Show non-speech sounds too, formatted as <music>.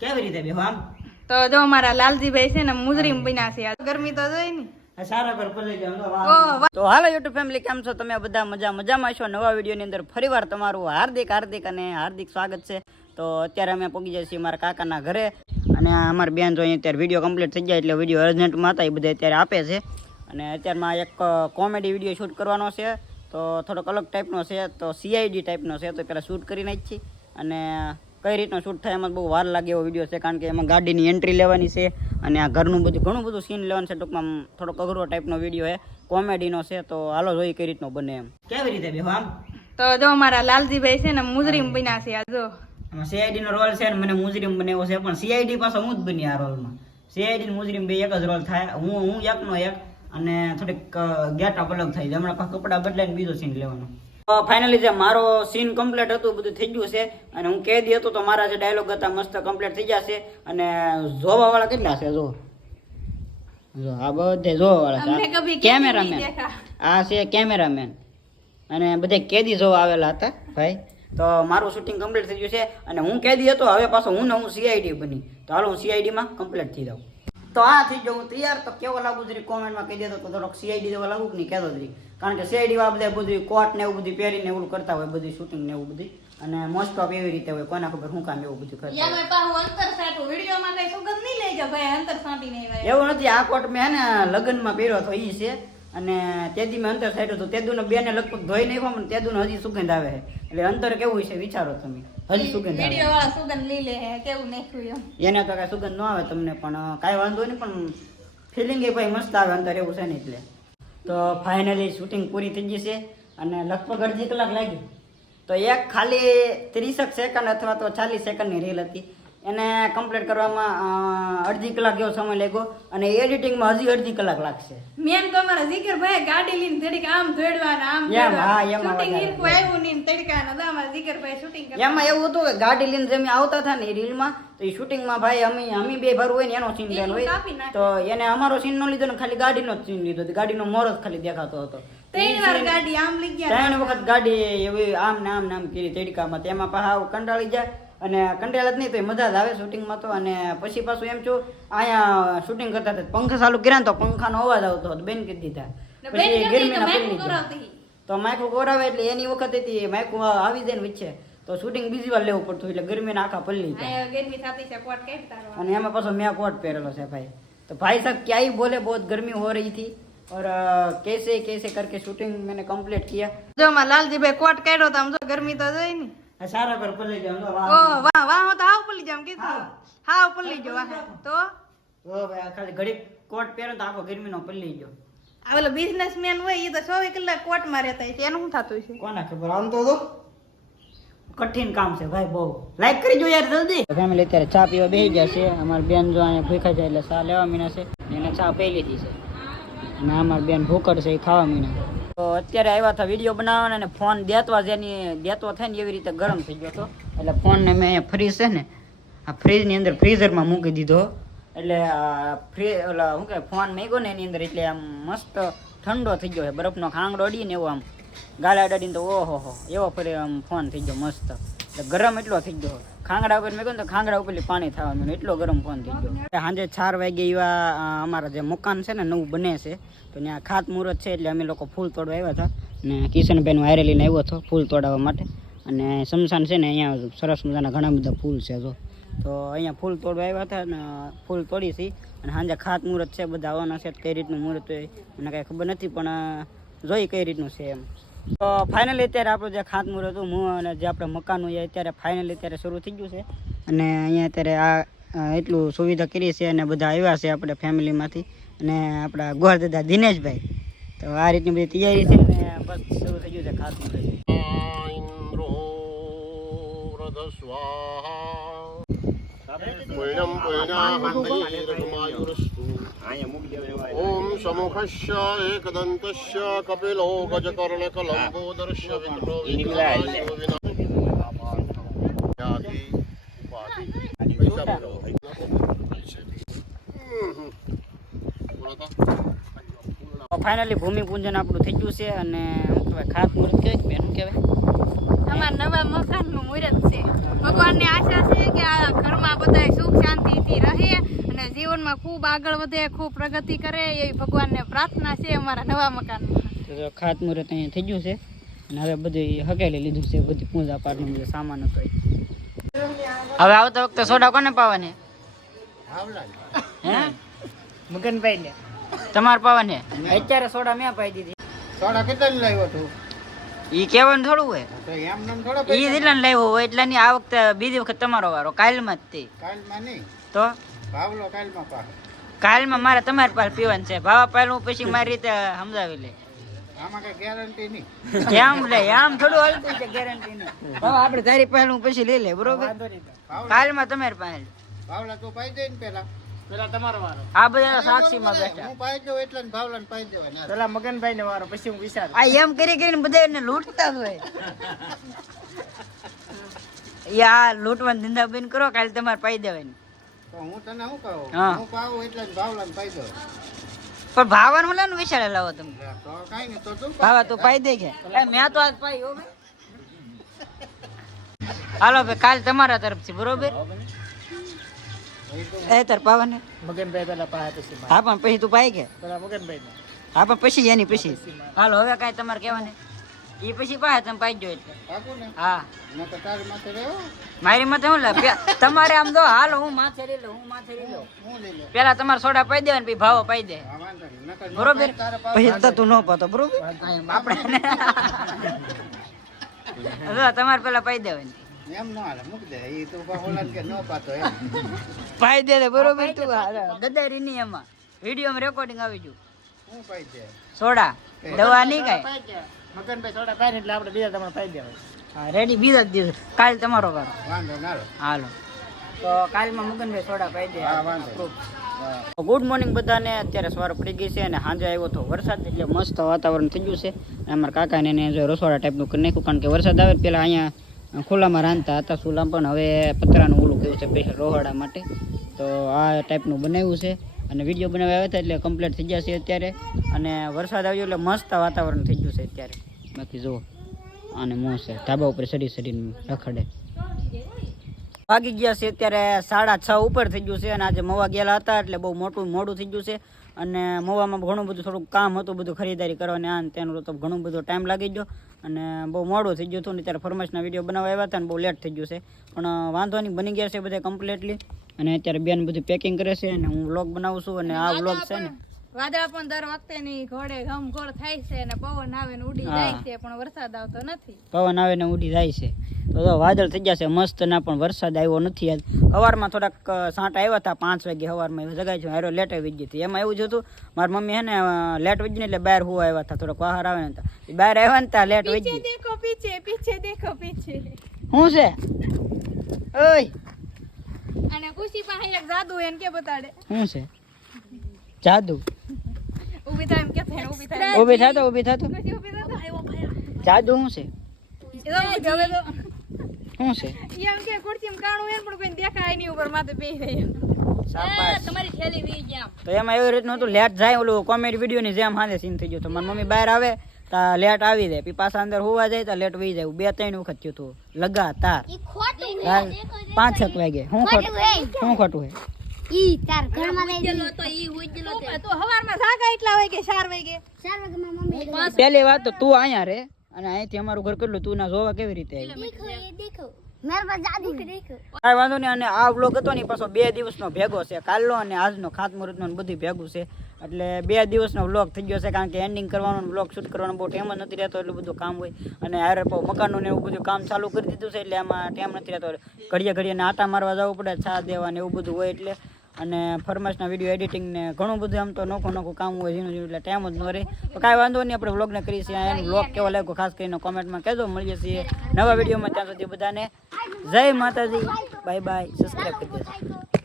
કેવી રીતે બેહો આમ? તો જો મારા લાલજીભાઈ છે ને મુજરી બન્યા છે. ગરમી તો જોઈ ને. તો હાલો યુટ્યુબ ફેમિલી કેમ છો? તમે બધા મજા મજામાં છો? નવા વિડીયોની અંદર ફરીવાર તમારું હાર્દિક હાર્દિક અને હાર્દિક સ્વાગત છે. તો અત્યારે અમે પહોંચી જઈએ છીએ મારા કાકાના ઘરે. અને અમારી બેન જો અહીંયા અત્યારે વીડિયો કમ્પ્લીટ થઈ જાય એટલે વીડિયો અર્જન્ટમાં હતા એ બધા અત્યારે આપે છે. અને અત્યારમાં એક કોમેડી વીડિયો શૂટ કરવાનો છે. તો થોડોક અલગ ટાઈપનો છે. તો સીઆઈડી ટાઈપનો છે તો પહેલાં શૂટ કરી નાખી અને કઈ રીતનો શૂટ થાય એમાં બહુ વાર લાગે એવો વીડિયો છે કારણ કે એમાં ગાડીની એન્ટ્રી લેવાની છે અને આ ઘરનું બધું ઘણું બધું સીન લેવાનું છે ટૂંકમાં થોડોક અઘરો ટાઈપનો વીડિયો છે કોમેડીનો છે તો હાલો જોઈ કઈ રીતનો બને એમ. કેવી રીતે બેહો આમ? તો જો અમારા લાલજીભાઈ છે ને મુજરીમ બન્યા છે આ જો. સીઆઈડી નો રોલ છે ને મને મુજરીમ બનેવો છે પણ સીઆઈડી પાછો હું જ બની આ રોલમાં સીઆઈડી મુજરીમ બે એક જ રોલ થાય હું હું એકનો એક અને થોડીક ગેટઅપ અલગ થાય જાય. હમણાં પાછા કપડા બદલાઈને બીજો સીન લેવાનો. ફાઇનલી જે મારો સીન કમ્પ્લીટ હતું બધું થઈ ગયું છે. અને હું કેદી હતો તો મારા જે ડાયલોગ હતા મસ્ત કમ્પ્લીટ થઈ જશે. અને જોવાવાળા કેટલા છે જો? જો આ બધે જોવાવાળા છે. કેમેરામેન આ છે કેમેરામેન અને બધે કેદી જોવા આવેલા હતા ભાઈ. તો મારું શૂટિંગ કમ્પ્લીટ થઈ ગયું છે. અને હું કેદી હતો હવે પાછો હું ને હું સીઆઈડી બની. તો હાલો હું સીઆઈડીમાં માં કમ્પ્લીટ થઈ જાઉં. તો આ થઈ જાઉં તૈયાર. તો કેવો લાગુ જરી કોમેન્ટમાં કહી દેતો તો થોડોક સીઆઈડી જેવો લાગુ કે નહીં કહેતો જરી. કારણ કે વાળા બધા બધું કોટ ને એવું બધું પહેરીને એવું કરતા હોય બધું શૂટિંગ ને એવું બધું. અને મોસ્ટ ઓફ એવી રીતે હોય કોના ખબર શું કામ એવું બધું કરતા હોય. અંતર સાટું. કઈ સુગંધ નહીં લઈ જાવ ભાઈ અંતર સાટી નહીં ભાઈ એવું નથી આ કોટ મેં ને લગ્ન લગ્નમાં પહેર્યો હતો ઈ છે. અને તેદી મેં અંતર સાઈડ હતું. તેદુને બેને લગભગ ધોઈ નાખ્યો પણ તેદુને હજી સુગંધ આવે છે. એટલે અંતર કેવું છે વિચારો તમે. હજી સુગંધ વીડિયો વાળા સુગંધ લઈ લે હે કેવું નાખ્યું એમ. એને તો કાંઈ સુગંધ ન આવે તમને પણ કાંઈ વાંધો નહીં પણ ફિલિંગ એ ભાઈ મસ્ત આવે અંતર એવું છે ને એટલે. તો ફાઇનલી શૂટિંગ પૂરી થઈ ગઈ છે અને લગભગ અડધી કલાક લાગી તો એક ખાલી ત્રીસક સેકન્ડ અથવા તો ચાલીસ સેકન્ડની રીલ હતી. એને કમ્પ્લીટ કરવામાં અડધી કલાક જેવો સમય લાગ્યો અને એડિટિંગમાં હજી અડધી કલાક લાગશે. મેન તો અમારા જીકર ભાઈ ગાડી લઈને થોડીક આમ દોડવાના આમ એમ, હા, એમ આવ્યું નહીં તડકાના તો અમારા જીકર ભાઈ શૂટિંગ એમાં એવું હતું કે ગાડી લઈને જેમ આવતા હતા ને રીલમાં તો એ શૂટિંગમાં ભાઈ અમે અમે બે ભર હોય ને એનો સીન લેવાનો હોય. તો એને અમારો સીન નો લીધો ને ખાલી ગાડીનો જ સીન લીધો ગાડીનો મોર જ ખાલી દેખાતો હતો. ત્રણ ગાડી આમ લઈ વખત ગાડી એવી આમ ને આમ ને આમ કરી તડકામાં. તેમાં પાછા કંટાળી જાય અને કંટાળ જ નહીં તો એ મજા જ આવે શૂટિંગમાં તો. અને પછી પાછું એમ છું અહીંયા શૂટિંગ કરતા હતા. પંખા ચાલુ કર્યા તો પંખાનો અવાજ આવતો હતો બેન કરી દીધા પછી ગરમીના તો માઇકું કોરાવે એટલે એની વખત હતી માઇકું આવી જાય ને વચ્ચે. તો શૂટિંગ બીજી વાર લેવું પડતું એટલે ગરમીના આખા પલ્લી અને એમાં પાછો મેં કોટ પહેરેલો છે ભાઈ. તો ભાઈ સાહેબ ક્યાંય બોલે બહુ ગરમી હો રહી હતી. और कैसे कैसे करके शूटिंग मैंने कंप्लीट किया जो हमारा लालजी भाई कोट તો तो हम जो गर्मी तो जो સારા પર તો વાહ. ઓ વાહ વાહ હું તો હાવ પલ્લી જામ કીધું. હાવ પલ્લી જો વાહ. તો? ઓ ભાઈ આ ખાલી ઘડી કોટ પહેરો તો આખો ગરમીનો પલ્લી જો આ ઓલો બિઝનેસમેન હોય એ તો ચોવીસ કલાક કોર્ટમાં રહેતા હોય છે. એનું શું થતું છે કોના ખબર? આમ તો કઠિન કામ છે ભાઈ બહુ. લાઈક કરી જો યાર જલ્દી. ફેમિલી અત્યારે ચા પીવા બેસી ગયા છે. અમાર બેન જો અહીંયા ભૂખા જાય એટલે ચા લેવા મીના છે. એને ચા પી લીધી છે. અને અમાર બેન ભૂકડ છે એ ખાવા મીના તો અત્યારે આવ્યા હતા વીડિયો બનાવવાના અને ફોન દેતવા જેની દેતવા થાય ને એવી રીતે ગરમ થઈ ગયો હતો. એટલે ફોનને મેં ફ્રીજ છે ને, આ ફ્રીજની અંદર ફ્રીઝરમાં મૂકી દીધો. એટલે ફ્રી ઓલા શું કે ફોન મેગો ને એની અંદર એટલે આમ મસ્ત ઠંડો થઈ ગયો છે. બરફનો ખાંગડો અડીને એવો આમ ગાલા અડાડીને તો ઓહો હો એવો ફરી આમ ફોન થઈ ગયો મસ્ત. ગરમ એટલો થઈ ગયો. ખાંગડા ઉપર મેં ને તો ખાંગડા ઉપર પાણી થવાનું એટલો ગરમ ફોન થઈ ગયો. સાંજે ચાર વાગે એવા અમારા જે મકાન છે ને, નવું બને છે. તો ત્યાં ખાત મુહૂર્ત છે એટલે અમે લોકો ફૂલ તોડવા આવ્યા હતા. ને કિશનબેન વાયરે લઈને આવ્યો હતો ફૂલ તોડાવવા માટે. અને શમશાન છે ને, અહીંયા સરસ મજાના ઘણા બધા ફૂલ છે જો. તો અહીંયા ફૂલ તોડવા આવ્યા હતા અને ફૂલ તોડી છે અને સાંજે ખાત મુહૂર્ત છે, બધા આવવાના છે, કઈ રીતનું મુહૂર્ત હોય, મને કાંઈ ખબર નથી, પણ જોઈ કઈ રીતનું છે એમ. તો ફાઇનલી અત્યારે આપણું જે ખાતમુર હતું, હું અને જે આપણે મકાનનું એ અત્યારે ફાઇનલી અત્યારે શરૂ થઈ ગયું છે. અને અહીંયા અત્યારે આ એટલું સુવિધા કરી છે અને બધા આવ્યા છે આપણે ફેમિલીમાંથી અને આપણા ગોર દાદા દિનેશભાઈ. તો આ રીતની બધી તૈયારી છે અને બસ શરૂ થઈ ગયું છે ખાત બોલો હમ, હમ. બોલો તો. ફાઇનલી ભૂમિપૂજન આપણું થઈ ગયું છે અને શું કહેવાય ખાત મુહૂર્ત કહેવાય બેન કહેવાય અમારા નવા મકાનનું મુહૂર્ત છે. ભગવાનને આશા છે કે આ ઘરમાં બધા સુખ શાંતિથી રહે અને જીવનમાં ખૂબ આગળ વધે ખૂબ પ્રગતિ કરે એવી ભગવાનને પ્રાર્થના છે અમારા નવા મકાનનું ખાત મુહૂર્ત અહીંયા થઈ ગયું છે અને હવે બધું હકેલી લીધું છે બધી પૂજા પાઠનું બધું સામાન હતો. હવે આવતા વખતે સોડા કોને પાવાની? હે? મગનભાઈ ને તમારે પાવાને? અત્યારે સોડા મેં પાઈ દીધી. સોડા કેટલા લાવ્યો તું? ઈ કેવાનું થોડું હોય. તો એમ નામ થોડા ઈ જેટલા લાવ્યો હોય એટલે ની આ વખતે બીજી વખત તમારો વારો કાલમાં જ તે. કાલમાં નહીં. તો? ભાવલો કાલમાં પા કાલમાં મારે તમારી પાસે પીવાનું છે. ભાવા પહેલું પછી મારી રીતે સમજાવી લે આમાં કઈ ગેરંટી નહીં. એમ લે આમ થોડું હલતું છે ગેરંટી નહીં. ભાવા આપણે તારી પહેલું પછી લઈ લે બરોબર? કાલમાં તમારી પાસે. ભાવલા તું પાઈ દે ને પેલા પેલા તમારો વારો. આ બધા સાક્ષીમાં બેઠા. હું પાઈ દઉં એટલે ભાવલા ને પાઈ દેવાય પેલા મગનભાઈ ને વારો પછી હું વિચાર. આ એમ કરી કરીને બધા એને લૂંટતા હોય. યા લૂંટવાનું ધંધા બંધ કરો કાલે તમારે પાઈ દેવાની. તો હું તને શું કહું? હું. પાવું એટલે ને ભાવલા ને પાઈ દઉં પણ ભાવાનું લાનું વિચારે લાવો તમે. લે, તો કાંઈ નહીં તો તું ભાવા તું પાઈ દે કે. મેં તો આજ પાઈ હાલો ભાઈ કાલ તમારા તરફથી બરોબર? એ તાર પાવાને? મગનભાઈ પેલા પાસે પછી હા પણ પછી તું પાઈ કે? પેલા મગનભાઈ ને હા પણ પછી એની પછી. હાલો હવે કાંઈ તમારે કહેવાને? એ પછી પાસે તમે પાઈ જો એટલે. હા. માથે મારી મતે શું લે? તમારે આમ જો હાલો હું માથે લઈ લઉં હું માથે લઈ લઉં. હું લે પેલા તમારે સોડા પાઈ દેવાને પછી ભાવો પાઈ દે. હા બરોબર? પછી તો તું ન પાતો બરોબર? આપણે <laughs> તમારે પેલા પાઈ દેવાની એમ ન હાલે મૂક દે. એ તું ઓલા કે ન પાતો એમ. પાઈ દે દે બરોબર તું ગદારી નહીં એમાં. વિડીયોમાં રેકોર્ડિંગ આવી ગયું. હું પાઈ દે? સોડા. દવા નહીં કાંઈ? મગનભાઈ સોડા પાય ને એટલે આપણે બીજા તમને પાઈ દેવાય હા રેડી બીજા જ દિવસ. કાલ તમારો વાંધો ના હાલો. તો કાલમાં મુકનભાઈ સોડા પાઈ દે. હા વાંધો. ગુડ મોર્નિંગ બધાને. અત્યારે સવાર પડી ગઈ છે અને સાંજે આવ્યો તો વરસાદ. એટલે મસ્ત વાતાવરણ થઈ ગયું છે. અને અમારા કાકાને એને જો રસોડા ટાઈપનું કરી નાખ્યું. કારણ કે વરસાદ આવે પેલા અહીંયા ખુલ્લામાં રાંધતા હતા ચૂલામાં, પણ હવે પતરાનું ઓલું કેવું છે સ્પેશિયલ રોહડા માટે. તો આ ટાઈપનું બનાવ્યું છે. અને વીડિયો બનાવ્યા હતા એટલે કમ્પ્લીટ થઈ છે અત્યારે. અને વરસાદ આવ્યો એટલે મસ્ત વાતાવરણ થઈ ગયું છે અત્યારે. બાકી જુઓ અને મોં છે. ધાબા ઉપર સડી સડીને રખડે. વાગી ગયા છે અત્યારે સાડા છ ઉપર થઈ ગયું છે અને આજે મવા ગયેલા હતા એટલે બહુ મોટું મોડું થઈ ગયું છે. અને મવામાં ઘણું બધું થોડુંક કામ હતું, બધું ખરીદારી કરવાની આ તેનું તો ઘણું બધો ટાઈમ લાગી ગયો. અને બહુ મોડું થઈ ગયું હતું ને ત્યારે ફરમાઈશના વીડિયો બનાવવા આવ્યા હતા ને બહુ લેટ થઈ ગયું છે. પણ વાંધો નહીં બની ગયા છે બધા કમ્પ્લીટલી અને અત્યારે બેન બધું પેકિંગ કરે છે અને હું વ્લોગ બનાવું છું અને આ વ્લોગ છે ને વાદળા પણ દર વખતે ની ઘોડે ઘમ ઘોડ થાય છે અને પવન આવે ને ઉડી જાય છે પણ વરસાદ આવતો નથી. પવન આવે ને ઉડી જાય છે. તો તો વાદળ થઈ ગયા છે મસ્ત ના પણ વરસાદ આવ્યો નથી આજ. સવારમાં થોડાક સાંટા આવ્યા હતા પાંચ વાગે સવારમાં જગાઈ છે હારો લેટ આવી ગઈ હતી. એમાં એવું જ હતું મારી મમ્મી હે ને લેટ વજી એટલે બહાર હું આવ્યા હતા થોડાક બહાર આવે ને બહાર આવ્યા ને ત્યાં લેટ વજી દેખો પીછે પીછે દેખો પીછે. શું છે? ઓય. અને ખુશી પાસે એક જાદુ એને કે બતાડે. શું છે? જાદુ? ઊભી થાય એમ કે થાય ઊભી થાય. ઊભી જાદુ શું છે? એ તો હવે તો. શું છે? એમ કે ખુરશીમાં કાણું એમ પણ કોઈ દેખાય નહીં ઉપર માથે બેહી રહી. તમારી થેલી વી ગયા તો એમાં એવી રીતનું હતું લેટ જાય ઓલું કોમેડી વીડિયો ની જેમ હાથે સીન થઈ ગયો તો. મારી મમ્મી બહાર આવે તા લેટ આવી જાય. પછી પાછા અંદર હોવા જાય તો લેટ વહી જાય. બે ત્રણ વખત થયું હતું. લગાતાર. પાંચ છ વાગે. શું ખોટું? શું ખોટું હે તો હવારમાં સાગા એટલા વાગે 4 વાગે? પહેલી વાત તો તું અહીંયા રે અને અહીંથી અમારું ઘર કેટલું તું ના જોવા કેવી રીતે આવી? કાંઈ વાંધો નહીં અને આ વ્લોગ હતો ને પાછો બે દિવસનો ભેગો છે કાલનો અને આજનો. ખાતમુહૂર્તનો બધું ભેગું છે. એટલે બે દિવસનો વ્લોગ થઈ ગયો છે કારણ કે એન્ડિંગ કરવાનો વ્લોગ શૂટ કરવાનો બહુ ટાઈમ જ નથી રહેતો એટલું બધું કામ હોય. અને હારે મકાનનું ને એવું બધું કામ ચાલુ કરી દીધું છે એટલે આમાં ટાઈમ નથી રહેતો. ઘડીએ ઘડીએ ને આટા મારવા જવું પડે છા દેવા ને એવું બધું હોય એટલે. અને ફરમાશના વીડિયો એડિટિંગ ને ઘણું બધું આમ તો નોખું નોખું કામ હોય, ઝીણું ઝીણું, એટલે ટાઈમ જ ન રહે. તો કાંઈ વાંધો નહીં, આપણે વ્લોગને કરીએ છીએ. એનો વ્લોગ કેવો લાગ્યો, ખાસ કરીને કોમેન્ટમાં કહેજો. મળીએ છીએ નવા વિડીયોમાં ત્યાં સુધી બધાને જય માતાજી. બાય બાય સબસ્ક્રાઈબ કરી દેજો.